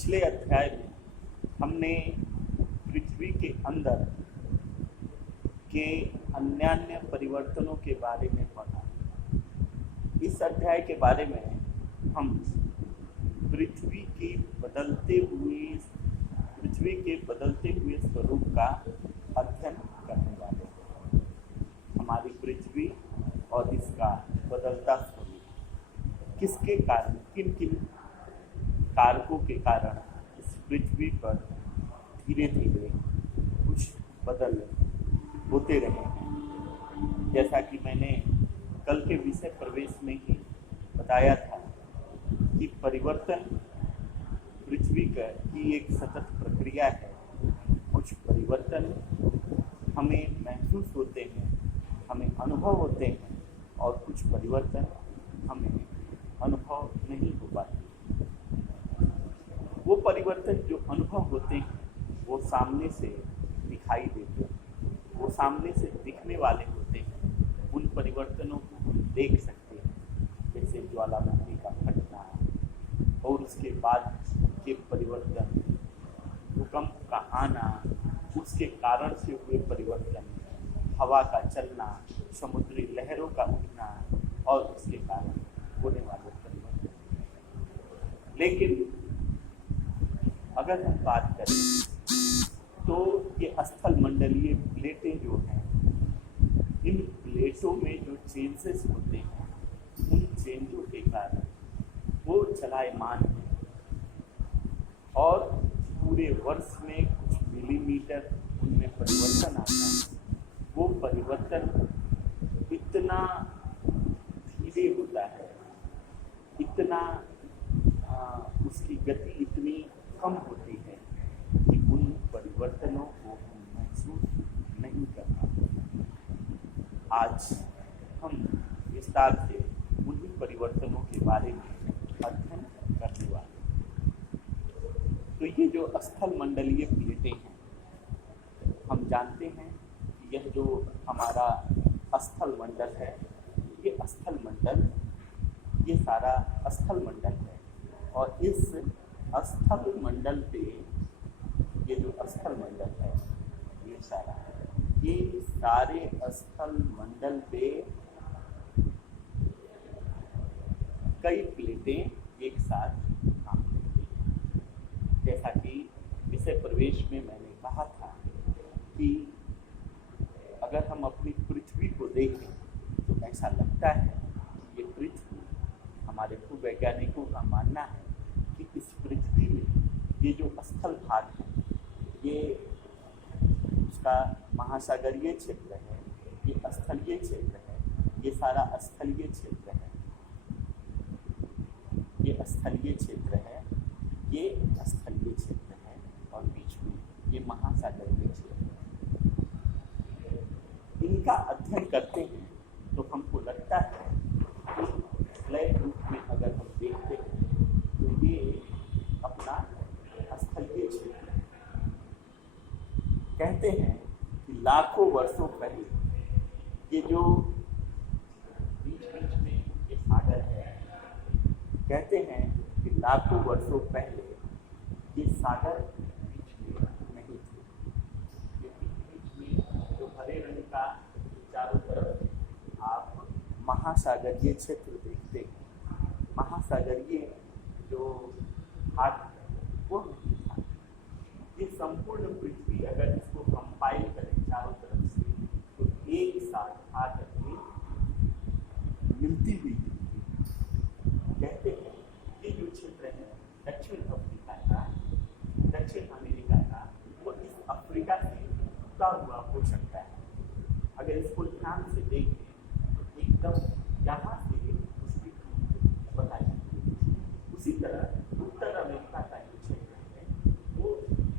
पिछले अध्याय में हमने पृथ्वी के अंदर के अन्यान्य परिवर्तनों के बारे में पढ़ा। इस अध्याय के बारे में हम पृथ्वी के बदलते हुए स्वरूप का अध्ययन करने वाले हैं। हमारी पृथ्वी और इसका बदलता स्वरूप किसके कारण, किन किन कारकों के कारण इस पृथ्वी पर धीरे धीरे कुछ बदल होते रहे हैं। जैसा कि मैंने कल के विषय प्रवेश में ही बताया था कि परिवर्तन पृथ्वी की एक सतत प्रक्रिया है। कुछ परिवर्तन हमें महसूस होते हैं, हमें अनुभव होते हैं, और कुछ परिवर्तन हमें अनुभव नहीं हो पाते। वो परिवर्तन जो अनुभव होते हैं वो सामने से दिखाई देते हैं, वो सामने से दिखने वाले होते हैं। उन परिवर्तनों को हम देख सकते हैं, जैसे ज्वालामुखी का फटना और उसके बाद के परिवर्तन, भूकंप का आना, उसके कारण से हुए परिवर्तन, हवा का चलना, समुद्री लहरों का उठना और उसके कारण होने वाले परिवर्तन। लेकिन अगर हम बात करें तो ये स्थल मंडलीय प्लेटें जो हैं, इन प्लेटों में जो चेंजेस होते हैं, उन चेंजों के कारण वो चलायमान है और पूरे वर्ष में कुछ मिलीमीटर उनमें परिवर्तन आता है। वो परिवर्तन इतना धीरे होता है, इतना उसकी गति इतनी कम होती है कि उन परिवर्तनों को हम महसूस नहीं कर पाते। आज हम विस्तार से उन्हीं परिवर्तनों के बारे में अध्ययन करने वाले हैं। तो ये जो स्थल मंडलीय प्लेटें हैं, हम जानते हैं कि यह जो हमारा स्थल मंडल है, ये स्थल मंडल, ये सारा स्थल मंडल है। और इस स्थल मंडल पे, ये जो स्थल मंडल है, ये सारे स्थल मंडल पे कई प्लेटें एक साथ काम करती हैं। जैसा कि विषय प्रवेश में मैंने कहा था कि अगर हम अपनी पृथ्वी को देखें तो ऐसा लगता है कि ये पृथ्वी, हमारे भूवैज्ञानिकों का मानना है कि इस पृथ्वी में ये जो स्थल भाग है, ये उसका महासागरीय क्षेत्र है, ये स्थलीय क्षेत्र है, ये सारा स्थलीय क्षेत्र है, ये स्थलीय क्षेत्र है, ये स्थलीय क्षेत्र है, और बीच में ये महासागरीय क्षेत्र है। इनका अध्ययन करते हैं तो हमको लगता है कि फ्लैट रूप में अगर हम देखते हैं तो ये अपना स्थलीय क्षेत्र है। कहते हैं कि लाखों वर्षों पहले ये जो बीच बीच में ये सागर है, कहते हैं कि लाखों वर्षों पहले ये सागर बीच में नहीं थे। ये बीच में जो हरे रंग का चारों तरफ आप महासागरीय क्षेत्र देखते हैं, महासागरीय जो भाग वो नहीं था। ये संपूर्ण पृथ्वी अगर इसको कंपाइल करें चारों तरफ से तो एक साथ आकर के मिलती हुई दिखती है। कहते हैं ये जो क्षेत्र है दक्षिण अफ्रीका का, दक्षिण अमेरिका का, वो इस अफ्रीका से टूटा हुआ हो सकता है। अगर इसको ध्यान से देखें तो एकदम यहाँ से उसकी बताई जाती है। उसी तरह उत्तर अमेरिका का जो क्षेत्र है वो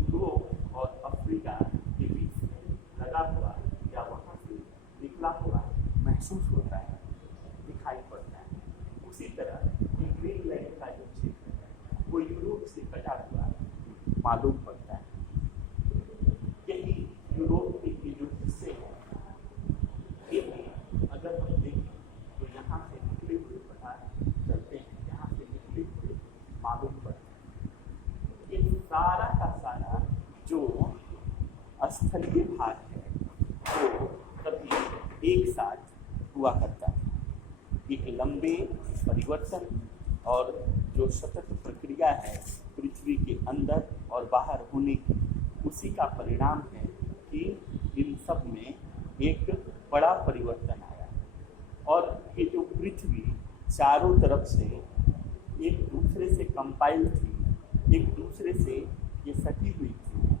यूरोप और अफ्रीका के बीच में लगा हुआ या वहाँ से निकला हुआ महसूस होता है, दिखाई पड़ता है। उसी तरह ये ग्रीनलैंड का जो क्षेत्र है वो यूरोप से कटा हुआ मालूम पड़ता है। यही यूरोप के जो हिस्से हैं, ये अगर हम देखें तो यहाँ से निकले हुए पता चलते हैं, यहाँ से निकले हुए मालूम पड़ते हैं। ये स्थलीय भाग है वो कभी एक साथ हुआ करता है। एक लंबे परिवर्तन और जो सतत प्रक्रिया है पृथ्वी के अंदर और बाहर होने की, उसी का परिणाम है कि इन सब में एक बड़ा परिवर्तन आया। और ये जो पृथ्वी चारों तरफ से एक दूसरे से कंपाइल थी, एक दूसरे से ये सटी हुई थी,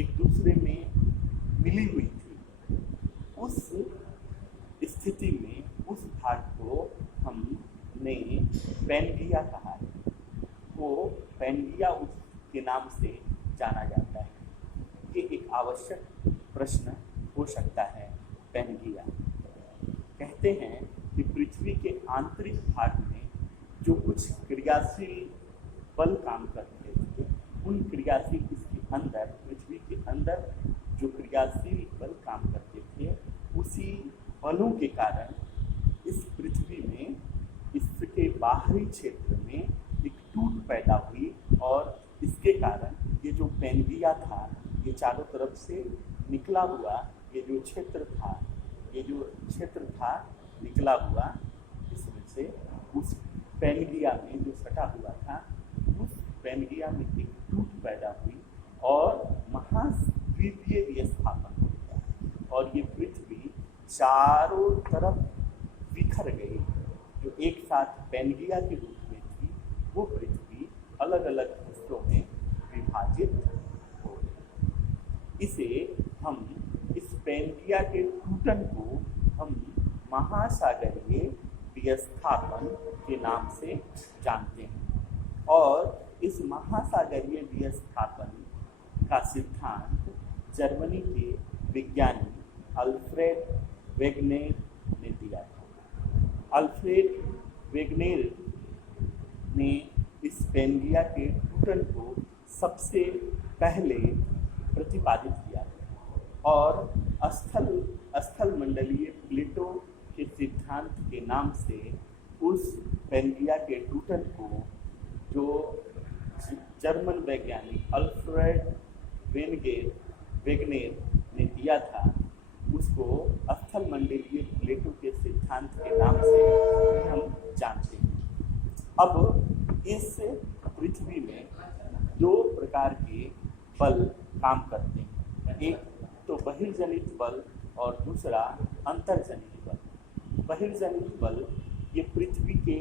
एक दूसरे में मिली हुई थी, उस स्थिति में उस भाग को हमने पैनगिया कहा है। वो पैनगिया उसके नाम से जाना जाता है। ये एक आवश्यक प्रश्न हो सकता है। पैनगिया कहते हैं कि पृथ्वी के आंतरिक भाग में जो कुछ क्रियाशील बल काम करते थे, उन क्रियाशील इसके अंदर, पृथ्वी के अंदर जो क्रियाशील बल काम करते थे, उसी बलों के कारण इस पृथ्वी में, इसके बाहरी क्षेत्र में एक टूट पैदा हुई। और इसके कारण ये जो पैनगिया था, ये चारों तरफ से निकला हुआ ये जो क्षेत्र था निकला हुआ, इसमें से उस पैनगिया में जो सटा हुआ था, उस पैनगिया में एक टूट पैदा हुई और महाद्वीपीय विस्थापन हो गया और ये पृथ्वी चारों तरफ बिखर गई। जो एक साथ पैनगिया के रूप में थी, वो पृथ्वी अलग अलग हिस्सों में विभाजित हो गई। इस पैनगिया के टूटन को हम महासागरीय विस्थापन के नाम से जानते हैं। और इस महासागरीय विस्थापन का सिद्धांत जर्मनी के विज्ञानी अल्फ्रेड वेगनेर ने दिया था। अल्फ्रेड वेगनेर ने इस पैनगिया के टूटन को सबसे पहले प्रतिपादित किया और स्थल मंडलीय प्लेटों के सिद्धांत के नाम से उस पैनगिया के टूटन को, जो जर्मन वैज्ञानिक अल्फ्रेड वेगनेर ने दिया था, उसको स्थल मंडलीय प्लेटों के सिद्धांत के नाम से भी हम जानते हैं। अब इस पृथ्वी में दो प्रकार के बल काम करते हैं, एक तो बहिर्जनित बल और दूसरा अंतर्जनित बल। बहिर्जनित बल ये पृथ्वी के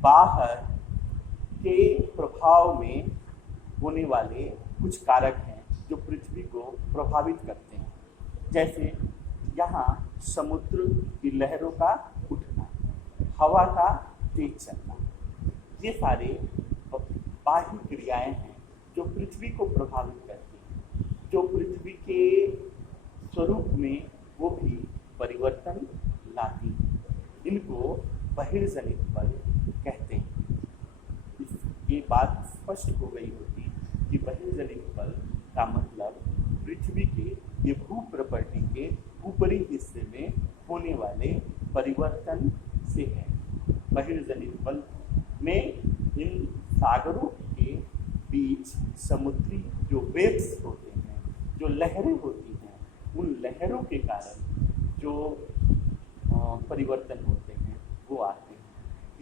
बाहर के प्रभाव में होने वाले कुछ कारक हैं जो पृथ्वी को प्रभावित करते हैं, जैसे यहाँ समुद्र की लहरों का उठना, हवा का तेज चलना, ये सारे बाह्य क्रियाएं हैं जो पृथ्वी को प्रभावित करती हैं, जो पृथ्वी के स्वरूप में वो भी परिवर्तन लाती हैं। इनको बहिर्जनित बल कहते हैं। ये बात स्पष्ट हो गई होती कि बहिर्जनित बल का मतलब पृथ्वी के ये भूप्रपटि के ऊपरी हिस्से में होने वाले परिवर्तन से है। बहिर्जनित बल में इन सागरों के बीच समुद्री जो वेव्स होते हैं, जो लहरें होती हैं, उन लहरों के कारण जो परिवर्तन होते हैं वो आते हैं।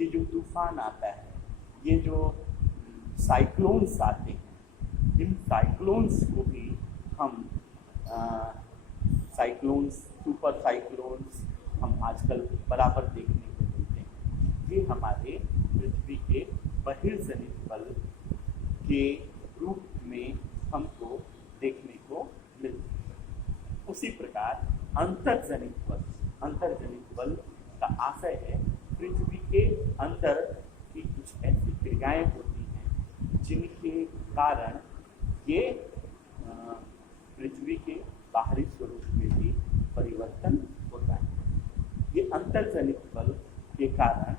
ये जो तूफान आता है, ये जो साइक्लोन्स आते हैं, इन साइक्लोन्स को भी हम साइक्लोन्स, सुपर साइक्लोन्स हम आजकल बराबर देखने को मिलते हैं। ये हमारे पृथ्वी के बहिर्जनित बल के रूप में हमको देखने को मिलते हैं। उसी प्रकार अंतर्जनित बल का आशय है पृथ्वी के अंदर की कुछ ऐसी क्रियाएं होती हैं जिनके कारण ये पृथ्वी के बाहरी स्वरूप में भी परिवर्तन होता है। ये अंतर्जनित बल के कारण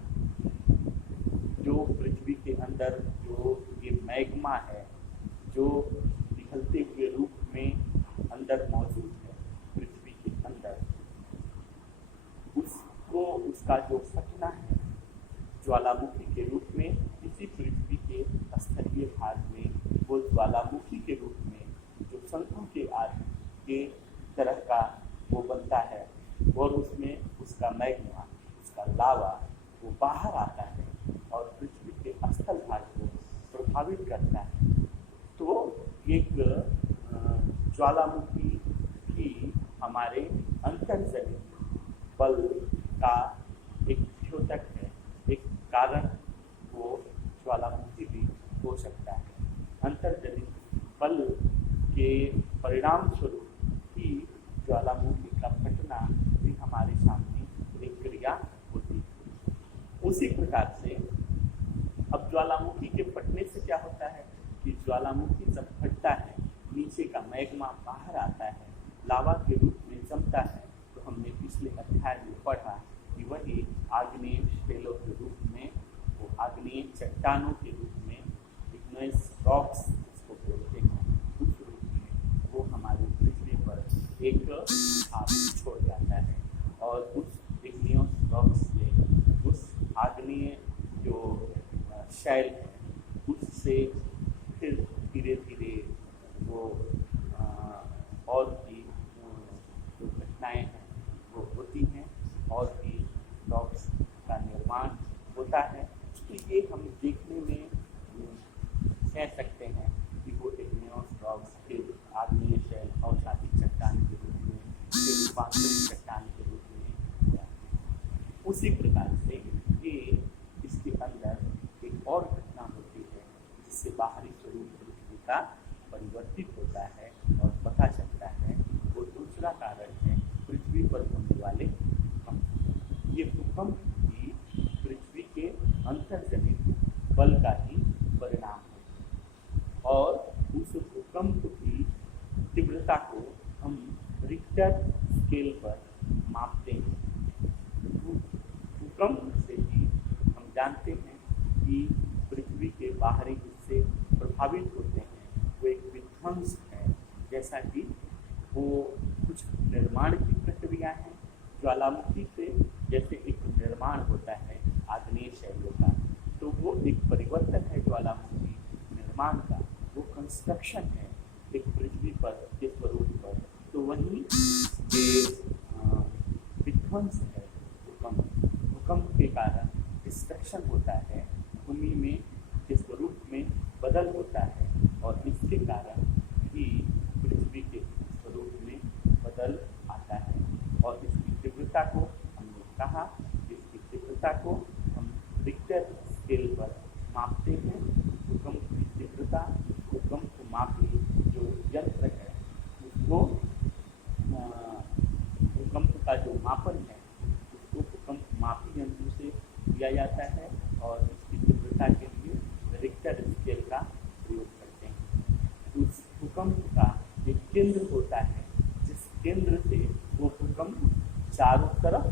जो पृथ्वी के अंदर जो ये मैग्मा है, जो पिघलते हुए रूप में अंदर मौजूद है पृथ्वी के अंदर, उसको, उसका जो फटना है ज्वालामुखी के रूप में, इसी पृथ्वी के स्थलीय भाग में वो ज्वालामुखी के रूप में जो शंकु के उसका मैग्मा, उसका लावा वो बाहर आता है और पृथ्वी के स्थल भाग को प्रभावित करता है। तो एक ज्वालामुखी भी हमारे अंतर्जनित बल का एक द्योतक है, एक कारण वो ज्वालामुखी भी हो सकता है। अंतर्जनित बल के परिणाम स्वरूप ही ज्वालामुखी का फटना भी हमारे सामने एक क्रिया होती है। उसी प्रकार से अब ज्वालामुखी के फटने से क्या होता है कि ज्वालामुखी जब फटता है, नीचे का मैग्मा बाहर आता है, लावा के रूप में जमता है, तो हमने पिछले अध्याय में पढ़ा कि वही आग्नेय शैलों के रूप में, वो आग्नेय चट्टानों के रूप में, इग्नेयस रॉक्स इसको बोलते हैं, उस रूप में वो हमारी पृथ्वी पर एक छाप छोड़ जाता है। और उस इग्नियस रॉक्स से, उस आग्नेय जो शैल है, उससे फिर धीरे धीरे वो और भी जो घटनाएँ हैं वो होती हैं और भी रॉक्स का निर्माण होता है। तो ये हम देखने में कह सकते हैं कि वो इग्नियस रॉक्स फिर आग्नेय शैल और साथी चट्टान के रूप में, फिर रूपांतरित चट्टान के रूप में। उसी प्रकार से ये इसके अंदर एक और घटना होती है जिससे बाहरी स्वरूप पृथ्वी का परिवर्तित होता है और पता चलता है। वो दूसरा कारण है पृथ्वी पर होने वाले भूकंप। ये भूकंप भी पृथ्वी के अंतर्जनित बल का ही परिणाम है और उस भूकंप की तीव्रता को हम रिक्टर स्केल पर मापते हैं। भूकंप से ही हम जानते हैं कि पृथ्वी के बाहरी हिस्से प्रभावित होते हैं, वो एक विध्वंस है। जैसा कि वो कुछ निर्माण की प्रक्रिया है, ज्वालामुखी से जैसे एक निर्माण होता है आग्नेय शैलों का, तो वो एक परिवर्तन है ज्वालामुखी निर्माण का, वो कंस्ट्रक्शन है एक पृथ्वी पर के स्वरूप पर। तो वहीं ये विध्वंस है भूकंप के कारण डिस्ट्रक्शन होता है, भूमि में के स्वरूप में बदल होता है और इसके कारण ही पृथ्वी के स्वरूप में बदल आता है। और इसकी तीव्रता को हमने कहा, इसकी तीव्रता को हम रिक्टर स्केल पर मापते हैं। भूकंप की तीव्रता, भूकंप को मापी जो यंत्र है उसको, भूकंप का जो मापन है उसको भूकंप मापी यंत्र से दिया जाता है और इसकी तीव्रता के लिए रिक्टर स्केल का प्रयोग करते हैं। उस भूकंप का एक केंद्र होता है जिस केंद्र से वो भूकंप चारों तरफ